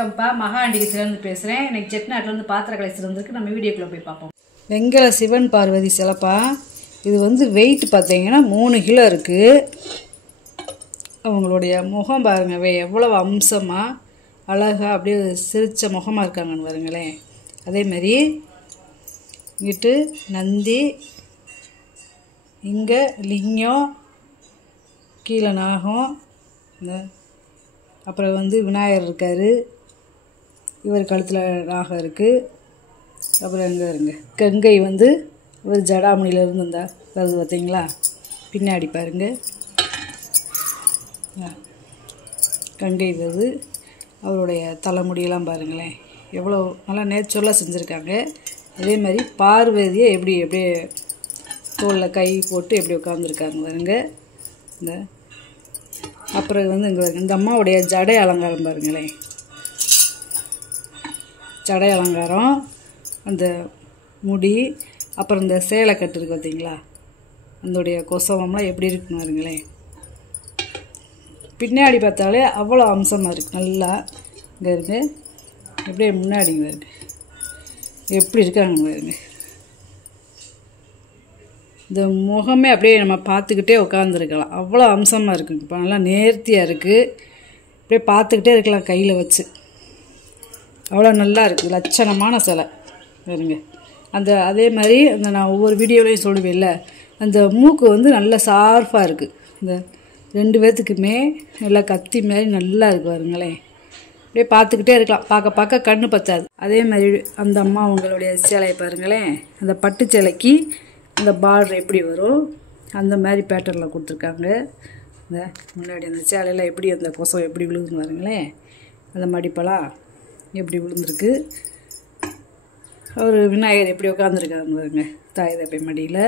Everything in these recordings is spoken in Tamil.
வணக்கம்ப்பா, மகாண்டிகிச்சிலேருந்து பேசுகிறேன். இன்னைக்கு செட்டிநாட்டிலேருந்து பாத்திர கலைச்சல் வந்துருக்கு. நம்ம வீடியோக்குள்ளே போய் பார்ப்போம். வெங்கல சிவன் பார்வதி சிலைப்பா. இது வந்து வெயிட் பார்த்தீங்கன்னா 3 கிலோ இருக்குது. அவங்களுடைய முகம் பாருங்க, எவ்வளோ அம்சமாக அழகாக அப்படியே சிரித்த முகமாக இருக்காங்கன்னு பாருங்களேன். அதேமாதிரி இங்கிட்டு நந்தி, இங்கே லிங்கம், கீழே நாகம், அப்புறம் வந்து விநாயகர் இருக்கார். இவர் கழுத்தில் நாகம் இருக்குது. அப்புறம் எங்கே இருங்க கங்கை வந்து இவர் ஜடாமணியிலேருந்து இருந்தா வருது பார்த்தீங்களா, பின்னாடி பாருங்க கங்கை வருது. அவருடைய தலைமுடியெல்லாம் பாருங்களேன், எவ்வளோ நல்லா நேச்சுரலாக செஞ்சுருக்காங்க. அதே மாதிரி பார்வதியை எப்படியே தோளில் கை போட்டு எப்படி உட்காந்துருக்காங்க பாருங்க. இந்த அப்புறம் வந்து இங்கே இந்த அம்மாவுடைய ஜடை அலங்காரம் பாருங்களேன். ஜடை அலங்காரம், அந்த முடி, அப்புறம் இந்த சேலை கட்டு இருக்குது பார்த்தீங்களா, அதோடைய கொசவம்லாம் எப்படி இருக்குன்னு பாருங்களேன். பின்னாடி பார்த்தாலே அவ்வளோ அம்சமாக இருக்குது. நல்லா இங்கே இருக்குது, எப்படியே முன்னாடிங்க பாருங்க எப்படி இருக்காங்க பாருங்க. இந்த முகமே அப்படியே நம்ம பார்த்துக்கிட்டே உட்காந்துருக்கலாம், அவ்வளோ அம்சமாக இருக்குங்க. இப்போ நல்லா நேர்த்தியாக இருக்குது, அப்படியே பார்த்துக்கிட்டே இருக்கலாம் கையில் வச்சு. அவ்வளோ நல்லா இருக்குது, லட்சணமான சிலை பாருங்க. அதே மாதிரி நான் ஒவ்வொரு வீடியோலையும் சொல்லுவேன்ல, அந்த மூக்கு வந்து நல்லா ஷார்ப்பாக இருக்குது. இந்த 2 பேர்த்துக்குமே நல்லா கத்தி மாதிரி நல்லா இருக்குது பாருங்களேன். அப்படியே பார்த்துக்கிட்டே இருக்கலாம், பார்க்க கண்ணு பத்தாது. அதே மாதிரி அந்த அம்மா அவங்களுடைய சேலையை பாருங்களேன். அந்த பட்டு சேலைக்கு அந்த பார்டர் எப்படி வரும் அந்த மாதிரி பேட்டர்னில் கொடுத்துருக்காங்க. இந்த முன்னாடி அந்த சேலையில் எப்படி அந்த கொசம் எப்படி விழுதுன்னு பாருங்களேன். அந்த மடிப்பெல்லாம் எப்படி விழுந்துருக்கு. அவர் விநாயகர் எப்படி உட்காந்துருக்காருன்னு பாருங்க, தாய் தப்பை மடியில்.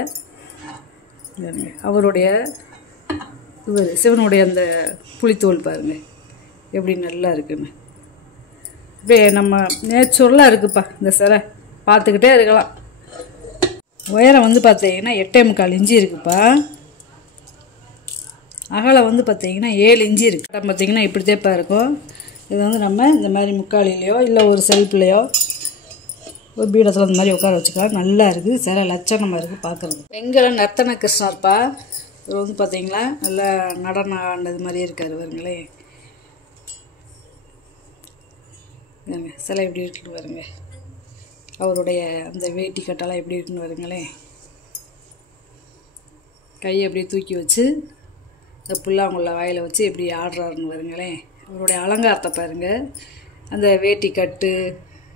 அவருடைய இவர் சிவனுடைய அந்த புலித்தோல் பாருங்கள் எப்படி நல்லா இருக்குன்னு. அப்படியே நம்ம நேச்சுரலாக இருக்குப்பா இந்த சிலை, பார்த்துக்கிட்டே இருக்கலாம். உயரம் வந்து பார்த்தீங்கன்னா 8.25 இன்ச்சு இருக்குப்பா. அகலம் வந்து பார்த்தீங்கன்னா 7 இன்ச்சு இருக்குது. பார்த்தீங்கன்னா இப்படி தேப்பா இருக்கும். இது வந்து நம்ம இந்த மாதிரி முக்காலிலையோ இல்லை ஒரு செல்ஃப்லையோ ஒரு பீடத்தில் அந்த மாதிரி உட்கார வச்சுக்கலாம். நல்லா இருக்குது, சிலை லட்சணமாக இருக்குது பார்க்குறது. வெங்கல நர்த்தன கிருஷ்ணர்ப்பா. இவர் வந்து பார்த்தீங்களா நல்லா நடனம் ஆண்டது மாதிரி இருக்கார் பாருங்களேன். சிலை எப்படி இருக்குன்னு பாருங்க. அவருடைய அந்த வேட்டி கட்டெல்லாம் எப்படி இருக்குன்னு பாருங்களேன். கையை அப்படியே தூக்கி வச்சு இந்த புல்லாங்குள்ள வாயில் வச்சு எப்படி ஆடுறாருன்னு பாருங்களேன். அவருடைய அலங்காரத்தை பாருங்கள், அந்த வேட்டி கட்டு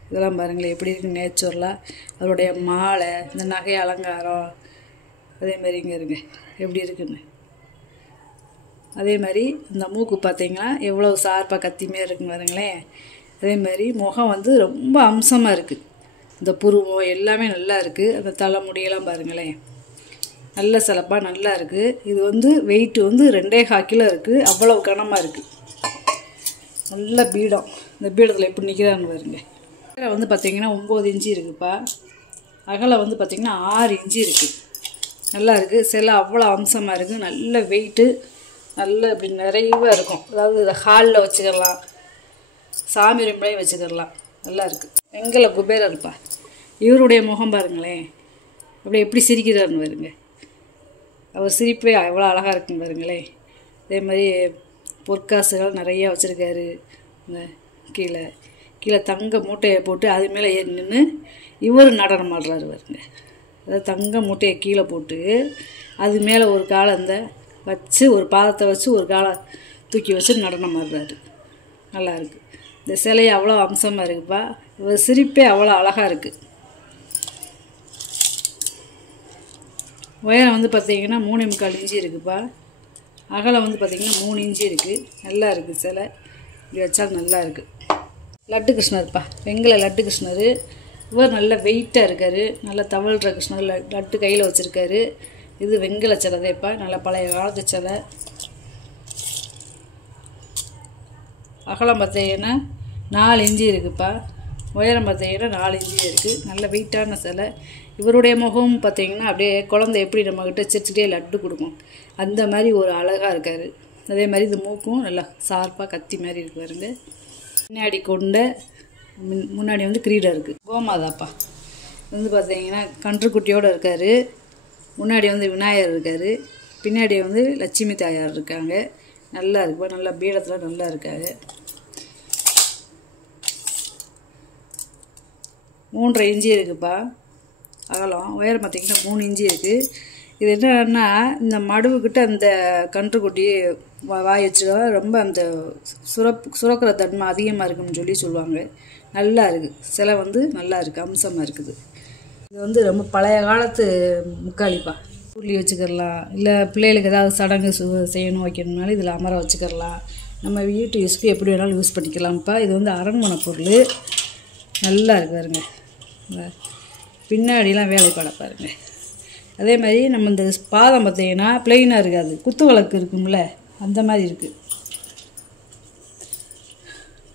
இதெல்லாம் பாருங்களேன் எப்படி இருக்குன்னு நேச்சுரலாக. அவருடைய மாலை, இந்த நகை அலங்காரம், அதேமாதிரி இங்கே இருங்க எப்படி இருக்குன்னு. அதே மாதிரி இந்த மூக்கு பார்த்தீங்கன்னா எவ்வளோ ஷார்ப்பாக கத்திமே இருக்குன்னு பாருங்களேன். அதே மாதிரி முகம் வந்து ரொம்ப அம்சமாக இருக்குது. இந்த புருவம் எல்லாமே நல்லா இருக்குது. அந்த தலைமுடியெல்லாம் பாருங்களேன், நல்ல சிலப்பாக நல்லா இருக்குது. இது வந்து வெயிட்டு வந்து 2.25 கிலோ இருக்குது. அவ்வளோ கனமாக இருக்குது. நல்ல பீடம், இந்த பீடத்தில் எப்படி நிற்கிறான்னு பாருங்க. அகலம் வந்து பார்த்திங்கன்னா 9 இன்ச்சு இருக்குதுப்பா. அகலம் வந்து பார்த்திங்கன்னா 6 இன்ச்சு இருக்குது. நல்லா இருக்குது சிலை, அவ்வளோ அம்சமாக இருக்குது. நல்ல வெயிட்டு, நல்ல இப்படி நிறைவாக இருக்கும். அதாவது இதை ஹாலில் வச்சுக்கலாம், சாமி ரூம்லையும் வச்சுக்கலாம். நல்லா இருக்குது. வெங்கல குபேரர் இருப்பா. இவருடைய முகம் பாருங்களேன், அப்படி எப்படி சிரிக்கிறாருன்னு பாருங்க. அவர் சிரிப்பே எவ்வளோ அழகாக இருக்குன்னு பாருங்களேன். அதே மாதிரி பொற்காசுகள் நிறையா வச்சுருக்காரு. இந்த கீழே தங்க மூட்டையை போட்டு அது மேலே ஏறி நின்று இவர் நடனம் ஆடுறாரு பாருங்க. அதாவது தங்க மூட்டையை கீழே போட்டு அது மேலே ஒரு காலை வச்சு ஒரு பாதத்தை வச்சு ஒரு காலை தூக்கி வச்சு நடனம் ஆடுறாரு. நல்லா இருக்குது. இந்த சிலை அவ்வளோ அம்சமாக இருக்குப்பா. இவர் சிரிப்பே அவ்வளோ அழகாக இருக்குது. உயரம் வந்து பார்த்திங்கன்னா 3.25 இன்ச்சு இருக்குதுப்பா. அகலம் வந்து பார்த்திங்கன்னா 3 இன்ச்சு இருக்குது. நல்லா இருக்குது சிலை, இப்படி வச்சாலும் நல்லா இருக்குது. லட்டு கிருஷ்ணர்ப்பா, வெங்கல லட்டு கிருஷ்ணர். இவர் நல்ல வெயிட்டாக இருக்கார், நல்லா தவழ்கிற கிருஷ்ணர். லட்டு கையில் வச்சுருக்காரு. இது வெங்கல சிலைதேப்பா, நல்லா பழைய காலத்து சிலை. அகலம் பார்த்தீங்கன்னா 4 இன்ச்சு இருக்குதுப்பா. உயரம் பார்த்தீங்கன்னா 4 இன்ச்சு இருக்குது. நல்ல வெயிட்டான சிலை. இவருடைய முகமும் பார்த்தீங்கன்னா அப்படியே குழந்தை எப்படி நம்மக்கிட்ட சிரிச்சுட்டே லட்டு கொடுக்கும் அந்த மாதிரி ஒரு அழகாக இருக்கார். அதே மாதிரி இந்த மூக்கும் நல்லா ஷார்ப்பாக கத்தி மாதிரி இருக்கு பாருங்க. பின்னாடி கொண்ட முன்னாடி வந்து கிரீடம் இருக்குது. கோமாதாப்பா வந்து பார்த்தீங்கன்னா கன்றுக்குட்டியோடு இருக்கார். முன்னாடி வந்து விநாயகர் இருக்கார். பின்னாடி வந்து லட்சுமி தாயார் இருக்காங்க. நல்லா இருக்குப்பா, நல்லா பீடத்தில் நல்லா இருக்காரு. 3.5 இன்ச்சு இருக்குப்பா அகலம். உயரம் பார்த்திங்கன்னா 3 இன்ச்சு இருக்குது. இது என்னன்னா இந்த மடுவுக்கிட்ட அந்த கன்றுக்குட்டி வாய் வச்சுக்க ரொம்ப அந்த சுரக்கிற தன்மை அதிகமாக இருக்குன்னு சொல்லுவாங்க. நல்லா இருக்குது. சிலை வந்து நல்லா இருக்குது, அம்சமாக இருக்குது. இது வந்து ரொம்ப பழைய காலத்து முக்காளிப்பா. புள்ளி வச்சுக்கிடலாம், இல்லை பிள்ளைகளுக்கு ஏதாவது சடங்கு செய்யணும் வைக்கணும்னாலும் இதில் அமர வச்சுக்கிடலாம். நம்ம வீட்டு யூஸ்க்கு எப்படி வேணாலும் யூஸ் பண்ணிக்கலாம்ப்பா. இது வந்து அரண்மனை பொருள். நல்லா இருக்கு பாருங்க. பின்னாடிலாம் வேலைப்பாட பாருங்க. அதே மாதிரி நம்ம இந்த பாதம் பார்த்தீங்கன்னா பிளெயினாக இருக்காது, குத்து விளக்கு இருக்கும்ல அந்த மாதிரி இருக்குது.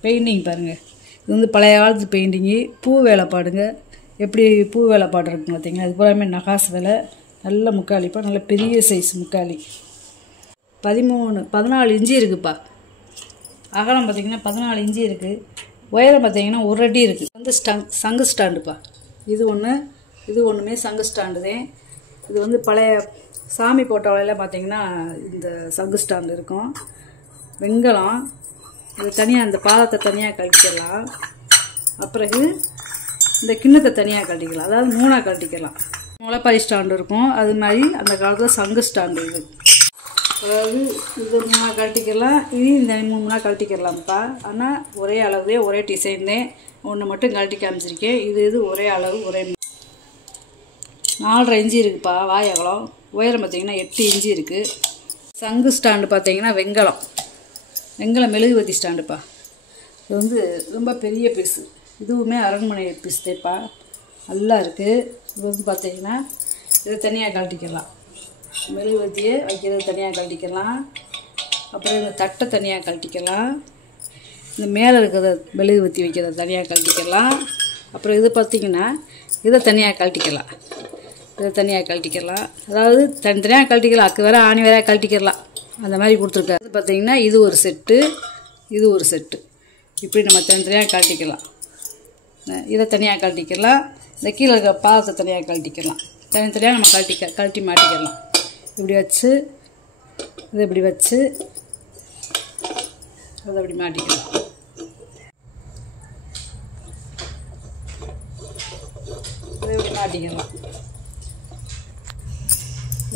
பெயிண்டிங் பாருங்கள். இது வந்து பழைய காலத்து பெயிண்டிங்கு. பூ வேலைப்பாடுங்க. எப்படி பூ வேலைப்பாடு இருக்குன்னு பார்த்தீங்கன்னா அது பூராமே நகாஸ் வேலை. நல்ல முக்காளிப்பா, நல்ல பெரிய சைஸ் முக்காளி. 14 இன்ச்சு இருக்குப்பா. அகலம் பார்த்திங்கன்னா 14 இன்ச்சு இருக்குது. உயரம் பார்த்திங்கன்னா 1 அடி இருக்குது. வந்து சங்கு ஸ்டாண்டுப்பா. இது ஒன்றுமே சங்கு ஸ்டாண்டு தான். இது வந்து பழைய சாமி போட்டோவெல்லாம் பார்த்திங்கன்னா இந்த சங்கு ஸ்டாண்டு இருக்கும். வெண்கலம். இது தனியாக இந்த பாதத்தை தனியாக கழட்டிக்கலாம். அப்புறம் இந்த கிண்ணத்தை தனியாக கழட்டிக்கலாம். அதாவது 3ஆக கழட்டிக்கலாம். முளைப்பாரி ஸ்டாண்டு இருக்கும். அது மாதிரி அந்த காலத்தில் சங்கு ஸ்டாண்டு இது. அதாவது இது 3ஆக கழட்டிக்கலாம். இது இந்த 3ஆக கழட்டிக்கலாம்ப்பா. ஆனால் ஒரே அளவு ஒரே டிசைன் தான். ஒன்று மட்டும் கழட்டி காமிச்சிருக்கேன். இது ஒரே அளவு ஒரே 4.5 இன்ச்சு இருக்குப்பா வாய் அகலம். உயரம் பார்த்திங்கன்னா 8 இன்ச்சு இருக்குது. சங்கு ஸ்டாண்டு பார்த்திங்கன்னா வெங்கலம் மெழுகுவத்தி ஸ்டாண்டுப்பா. இது வந்து ரொம்ப பெரிய பீஸு. இதுவுமே அரண்மனை பீஸ் தேப்பா. நல்லா இருக்குது. இது வந்து பார்த்திங்கன்னா இதை தனியாக கழட்டிக்கலாம். மெழுகுவத்தியை வைக்கிறது தனியாக கழட்டிக்கலாம். அப்புறம் இந்த தட்டை தனியாக கழட்டிக்கலாம். இந்த மேலே இருக்கிறத மெழுகுவத்தி வைக்கிறத தனியாக கழட்டிக்கலாம். அப்புறம் இது பார்த்திங்கன்னா இதை தனியாக கழட்டிக்கலாம். அதாவது தனித்தனியாக கழட்டிக்கலாம். அக்கு வேற ஆணி வேற கழட்டிக்கலாம். அந்த மாதிரி கொடுத்துருக்காரு. இது பார்த்திங்கன்னா இது ஒரு செட்டு, இது ஒரு செட்டு. இப்படி நம்ம தனித்தனியாக கழட்டிக்கலாம். இதை தனியாக கழட்டிக்கலாம். இந்த கீழே இருக்கிற பாதத்தை தனியாக கழட்டிக்கலாம். தனித்தனியாக நம்ம கழட்டி மாட்டிக்கலாம். இப்படி வச்சு இதை இப்படி வச்சு அதை இப்படி மாட்டிக்கலாம். இதை இப்படி மாட்டிக்கலாம்.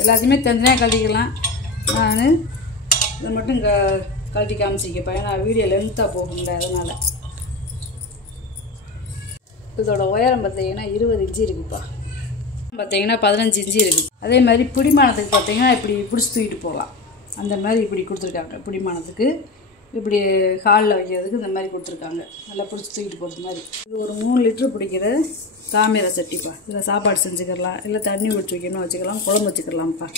எல்லாத்தையுமே தனித்தனியாக கழட்டிக்கலாம். நான் இதை மட்டும் கழட்டி காமிச்சிக்கப்பா. ஏன்னா வீடியோ லென்த்தாக போகும்ல, அதனால். இதோட உயரம் பார்த்தீங்கன்னா 20 இன்ச்சு இருக்குப்பா. பார்த்தீங்கன்னா 15 இன்ச்சு இருக்குது. அதே மாதிரி பிடிமானத்துக்கு பார்த்தீங்கன்னா இப்படி பிடிச்சி தூக்கிட்டு போகலாம். அந்த மாதிரி இப்படி கொடுத்துருக்காங்க. பிடிமானத்துக்கு இப்படி ஹாலில் வைக்கிறதுக்கு இந்த மாதிரி கொடுத்துருக்காங்க. நல்லா பிடிச்சி தூக்கிட்டு போகிறது மாதிரி. இது ஒரு 3 லிட்டரு பிடிக்கிற தாமிர சட்டிப்பா. இதில் சாப்பாடு செஞ்சுக்கலாம், இல்லை தண்ணி ஊற்றி வைக்கணும் வச்சுக்கலாம், குழம்பு வச்சுக்கலாம்ப்பா.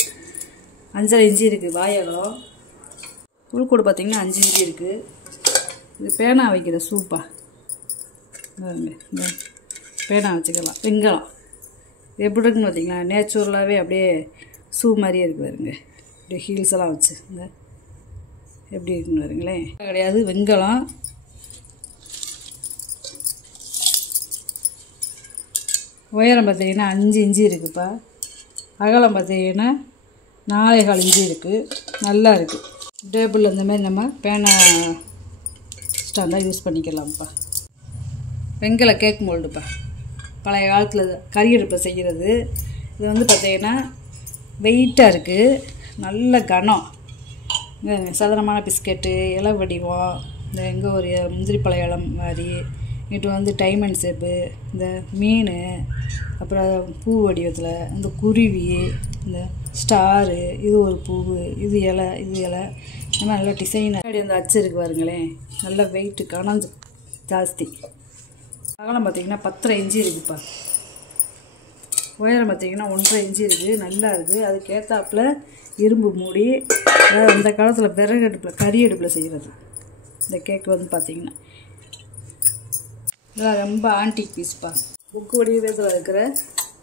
5.5 இன்ச்சு இருக்குது வாயகம். உள்கூடு பார்த்திங்கன்னா 5 இன்ச்சு இருக்குது. இது பேனா வைக்கிற சூப்பா. இந்த பேனா வச்சுக்கலாம். வெங்கலம் இது எப்படி இருக்குன்னு பார்த்தீங்களா, நேச்சுரலாகவே அப்படியே ஷூ மாதிரியே இருக்குது பாருங்க. அப்படியே ஹீல்ஸ் எல்லாம் வச்சு இந்த எப்படி இருக்குன்னு பாருங்களேன். கிடையாது வெங்கலம். உயரம் பார்த்தீங்கன்னா 5 இன்ச்சு இருக்குப்பா. அகலம் பார்த்தீங்கன்னா 4.25 இன்ச்சு இருக்குது. நல்லா இருக்குது. டேபிள் அந்த மாதிரி நம்ம பேனா ஸ்டாண்டாக யூஸ் பண்ணிக்கலாம்ப்பா. வெங்கல கேக் மோல்டுப்பா. பழைய காலத்தில் கறி அடுப்பில் செய்கிறது. இது வந்து பார்த்திங்கன்னா வெயிட்டாக இருக்குது. நல்ல கனம். சதுரமான பிஸ்கெட்டு, இலை வடிவம், இந்த எங்கே ஒரு முந்திரி பழ இலை மாதிரி, இங்கிட்டு வந்து டைமண்ட் ஷேப்பு, இந்த மீன், அப்புறம் பூ வடிவத்தில் இந்த குருவி, இந்த ஸ்டாரு, இது ஒரு பூவு, இது இலை, இது இலை, இந்த மாதிரி நல்லா டிசைனாக அப்படி அந்த அச்சு இருக்குது பாருங்களேன். நல்லா வெயிட்டு கனம் ஜாஸ்தி. அகலம் பார்த்திங்கன்னா 10.5 இன்ச்சு இருக்குப்பா. உயரம் பார்த்திங்கன்னா 1.5 இன்ச்சு இருக்குது. நல்லா இருக்குது. அதுக்கேற்றாப்புல இரும்பு மூடி. அதாவது அந்த காலத்தில் விறகு அடுப்பில் கறி அடுப்பில் செய்கிறது இந்த கேக் வந்து பார்த்திங்கன்னா. இதெல்லாம் ரொம்ப ஆன்டிக் பீஸ்ப்பா. புக்கு வடிவத்தில் இருக்கிற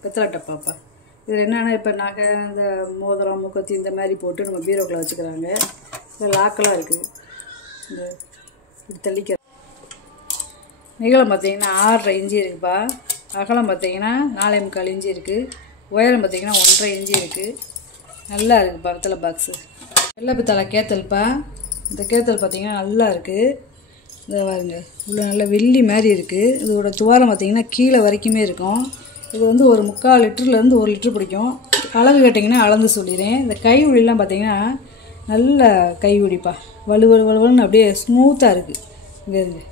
பித்தளை டப்பாப்பா. இதில் என்னென்னா இப்போ நகை, இந்த மோதிரம், முக்கத்தி இந்த மாதிரி போட்டு நம்ம பீரோக்கில் வச்சுக்கிறாங்க. இதில் லாக்கெல்லாம் இருக்குது. இந்த இப்படி தள்ளிக்க நீளம் பார்த்தீங்கன்னா 6.5 இன்ச்சு இருக்குப்பா. அகலம் பார்த்தீங்கன்னா 4.25 இன்ச்சு இருக்குது. உயரம் பார்த்தீங்கன்னா 1.5 இன்ச்சு இருக்குது. நல்லா இருக்குப்பா வெத்தலை பாக்ஸு. வெள்ளை பித்தளை கேத்தல்ப்பா. இந்த கேத்தல் பார்த்தீங்கன்னா நல்லா இருக்குது. இதை பாருங்க, உள்ள நல்லா வெள்ளி மாதிரி இருக்குது. இதோட துவாரம் பார்த்தீங்கன்னா கீழே வரைக்குமே இருக்கும். இது வந்து ஒரு 3/4 லிட்டர்லேருந்து 1 லிட்டர் பிடிக்கும். அளவு கேட்டிங்கன்னா அளந்து சொல்லிடுறேன். இந்த கை உளிலாம் பார்த்தீங்கன்னா நல்ல கை உடிப்பா. வலுவலுன்னு அப்படியே ஸ்மூத்தாக இருக்குது. இங்கே இருக்குது.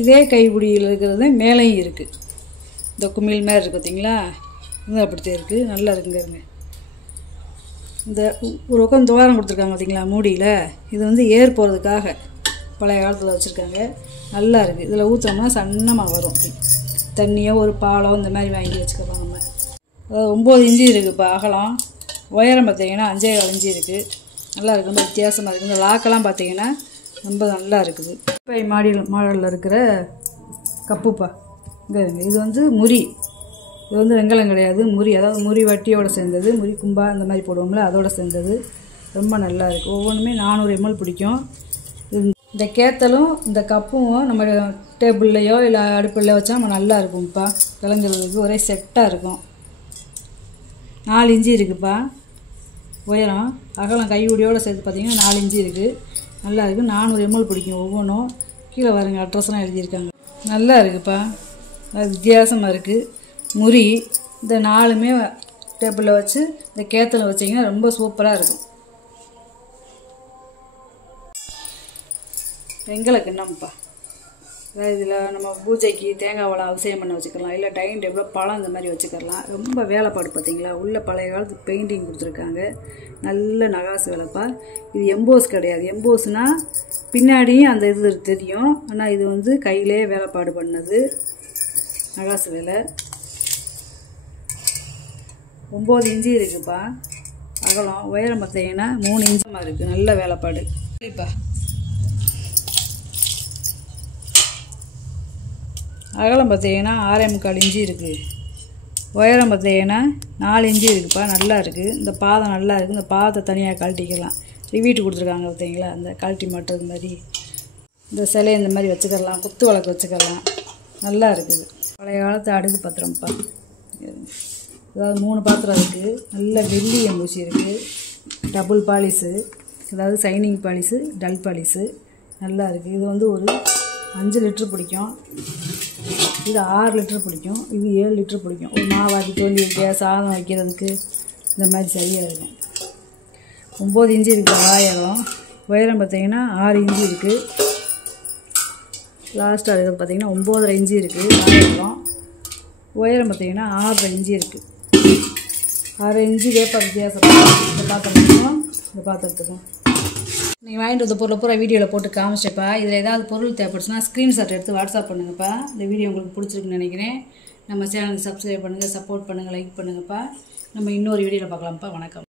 இதே கைப்பிடியில் இருக்கிறது மேலேயும் இருக்குது. இந்த குமிழ் மாதிரி இருக்குது பார்த்தீங்களா, இது அப்படித்தான் இருக்குது. நல்லா இருக்குங்க. இருங்க, இந்த ஒரு பக்கம் துவாரம் கொடுத்துருக்காங்க பார்த்தீங்களா மூடியில், இது வந்து ஏர் போகிறதுக்காக பழைய காலத்தில் வச்சுருக்காங்க. நல்லா இருக்குது. இதில் ஊற்றுறோம்னா சன்னமாக வரும். அப்படி தண்ணியோ ஒரு பாலோ இந்த மாதிரி வாங்கி வச்சுக்கலாம் நம்ம. அதாவது 9 இன்ச்சு இருக்குதுப்பா அகலம். உயரம் பார்த்தீங்கன்னா 5.25 இன்ச்சு இருக்குது. நல்லா இருக்குது. ரொம்ப வித்தியாசமாக இருக்குது. இந்த லாக்கெல்லாம் பார்த்தீங்கன்னா ரொம்ப நல்லா இருக்குது. இப்போ மாடலில் இருக்கிற கப்புப்பா. இங்கே இருக்குது. இது வந்து முறி. இது வந்து வெங்கலம் கிடையாது, முறி. அதாவது முறி வட்டியோடு சேர்ந்தது. முறி கும்பா இந்த மாதிரி போடுவோம்ல, அதோடு சேர்ந்தது. ரொம்ப நல்லா இருக்குது. ஒவ்வொன்றுமே 400 ml பிடிக்கும். இந்த கேத்தலும் இந்த கப்பும் நம்ம டேபிள்லையோ இல்லை அடுப்பிலையோ வச்சா நம்ம நல்லா இருக்கும்ப்பா. விளங்குறதுக்கு ஒரே செட்டாக இருக்கும். 4 இன்ச்சு இருக்குதுப்பா உயரம். அகலம் கையுடியோடு சேர்த்து பார்த்தீங்கன்னா 4 இன்ச்சு இருக்குது. நல்லா இருக்குது. 400 ml பிடிக்கும் ஒவ்வொன்றும். கீழே பாருங்க அட்ரஸ்லாம் எழுதியிருக்காங்க. நல்லா இருக்குதுப்பா. அது வித்தியாசமாக இருக்குது. முறி இந்த 4மே டேபிளில் வச்சு இந்த கேத்தலை வச்சிங்கன்னா ரொம்ப சூப்பராக இருக்கும். வெங்கல கிண்ணம்ப்பா. அதாவது இதில் நம்ம பூஜைக்கு தேங்காய் வளம் அவசியம் பண்ண வச்சுக்கலாம். இல்லை டைனிங் டேபிளில் பழம் இந்த மாதிரி வச்சுக்கலாம். ரொம்ப வேலைப்பாடு பார்த்தீங்களா. உள்ள பழைய காலத்து பெயிண்டிங் கொடுத்துருக்காங்க. நல்ல நகாசு வேலைப்பா. இது எம்போஸ் கிடையாது. எம்போஸ்னால் பின்னாடியும் அந்த இது தெரியும். ஆனால் இது வந்து கையிலே வேலைப்பாடு பண்ணது நகாசு வேலை. 9 இன்ச்சு இருக்குதுப்பா அகலம். உயரம் பார்த்தீங்கன்னா 3 இன்ச்சமாக இருக்குது. நல்ல வேலைப்பாடு. சரிப்பா. அகலம் பார்த்தீங்கன்னா 6.25 இன்ச்சு இருக்குது. உயரம் பார்த்தீங்கன்னா 4 இன்ச்சு இருக்குதுப்பா. நல்லா இருக்குது. இந்த பாதம் நல்லா இருக்குது. இந்த பாதத்தை தனியாக கழட்டிக்கலாம். ரிவீட்டு கொடுத்துருக்காங்க பார்த்தீங்களா, அந்த கழட்டி மாட்டுறது மாதிரி. இந்த சிலையை இந்த மாதிரி வச்சுக்கலாம். குத்து விளக்கு வச்சுக்கலாம். நல்லா இருக்குது. பழைய காலத்து அடுக்கு பாத்திரம்ப்பா. அதாவது 3 பாத்திரம் இருக்குது. நல்ல வெள்ளி எம்பூசி இருக்குது. டபுள் பாலிஸு, அதாவது சைனிங் பாலிஸு, டல் பாலிஸு. நல்லா இருக்குது. இது வந்து ஒரு 5 லிட்டர் பிடிக்கும். இது 6 லிட்டர் பிடிக்கும். இது 7 லிட்டர் பிடிக்கும். ஒரு மாவாக்கி தோண்டி வைக்க, சாதம் வைக்கிறதுக்கு இந்த மாதிரி சரியாக இருக்கும். 9 இன்ச்சு இருக்குது ஆயிரம். உயரம் பார்த்தீங்கன்னா 6 இன்ச்சு இருக்குது. லாஸ்ட்டாக இருக்கிறது பார்த்தீங்கன்னா 9.5 இன்ச்சு இருக்குது ஆயிரம். உயரம் பார்த்தீங்கன்னா 6.5 இன்ச்சு இருக்குது. 6 இன்ச்சு வேப்பா வித்தியாசம். இந்த பாத்திரத்துக்கும் இந்த பாத்திரத்துக்கும் நீங்கள் வாங்கிட்டு வந்த பொருளை பூரா வீடியோவில் போட்டு காமிச்சிட்டப்பா. இதில் ஏதாவது பொருள் தேவைப்படுச்சுன்னா ஸ்க்ரீன்ஷாட் எடுத்து வாட்ஸ்அப் பண்ணுங்கப்பா. இந்த வீடியோ உங்களுக்கு பிடிச்சிருக்குன்னு நினைக்கிறேன். நம்ம சேனலுக்கு சப்ஸ்கிரைப் பண்ணுங்கள், சப்போர்ட் பண்ணுங்கள், லைக் பண்ணுங்கப்பா. நம்ம இன்னொரு வீடியோவில் பார்க்கலாம்ப்பா. வணக்கம்.